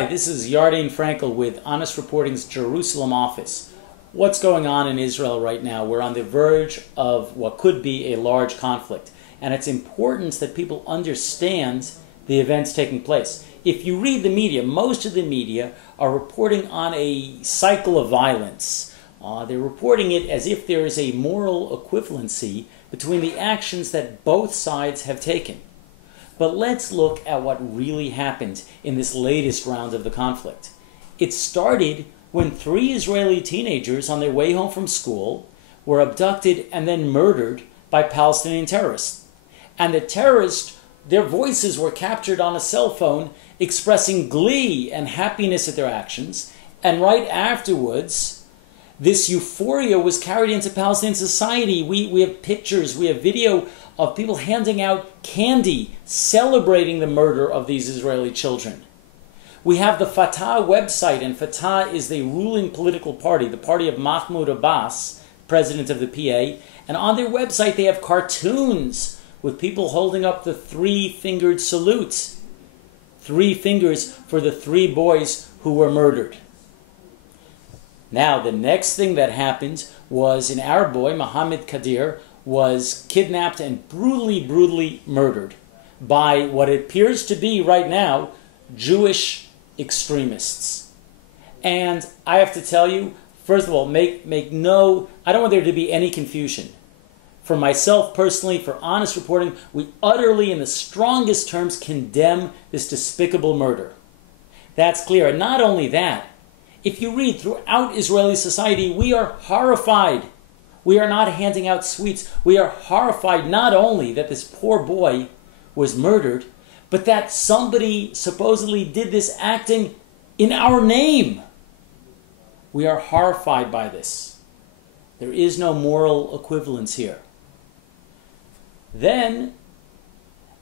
Hi, this is Yardane Frankel with Honest Reporting's Jerusalem office. What's going on in Israel right now? We're on the verge of what could be a large conflict, and it's important that people understand the events taking place. If you read the media, most of the media are reporting on a cycle of violence. They're reporting it as if there is a moral equivalency between the actions that both sides have taken. But let's look at what really happened in this latest round of the conflict. It started when 3 Israeli teenagers on their way home from school were abducted and then murdered by Palestinian terrorists. And the terrorists, their voices were captured on a cell phone expressing glee and happiness at their actions. And right afterwards, this euphoria was carried into Palestinian society. We have pictures, we have video of people handing out candy, celebrating the murder of these Israeli children. We have the Fatah website, and Fatah is the ruling political party, the party of Mahmoud Abbas, president of the PA, and on their website they have cartoons with people holding up the 3-fingered salute. 3 fingers for the 3 boys who were murdered. Now, the next thing that happened was an Arab boy, Mohammed Kadir, was kidnapped and brutally murdered by what appears to be right now Jewish extremists. And I have to tell you, first of all, I don't want there to be any confusion. For myself personally, for Honest Reporting, we utterly, in the strongest terms, condemn this despicable murder. That's clear. And not only that, if you read throughout Israeli society, we are horrified. We are not handing out sweets. We are horrified not only that this poor boy was murdered, but that somebody supposedly did this acting in our name. We are horrified by this. There is no moral equivalence here. Then,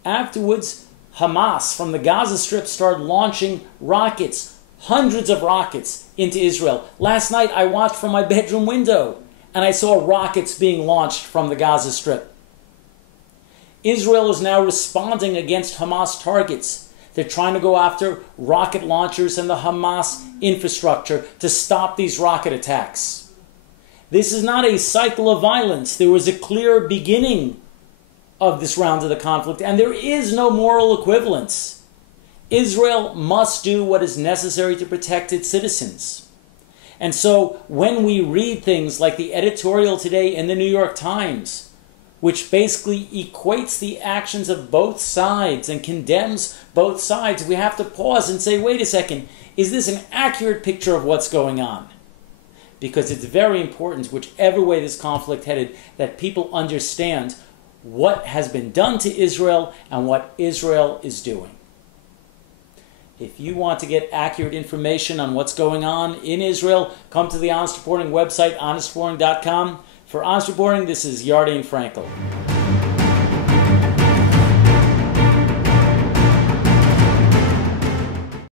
afterwards, Hamas from the Gaza Strip started launching rockets, hundreds of rockets into Israel. Last night I watched from my bedroom window and I saw rockets being launched from the Gaza Strip. Israel is now responding against Hamas targets. They're trying to go after rocket launchers and the Hamas infrastructure to stop these rocket attacks. This is not a cycle of violence. There was a clear beginning of this round of the conflict, and there is no moral equivalence. Israel must do what is necessary to protect its citizens. And so when we read things like the editorial today in the New York Times, which basically equates the actions of both sides and condemns both sides, we have to pause and say, wait a second, is this an accurate picture of what's going on? Because it's very important, whichever way this conflict headed, that people understand what has been done to Israel and what Israel is doing. If you want to get accurate information on what's going on in Israel, come to the Honest Reporting website, honestreporting.com. For Honest Reporting, this is Yardane Frankel.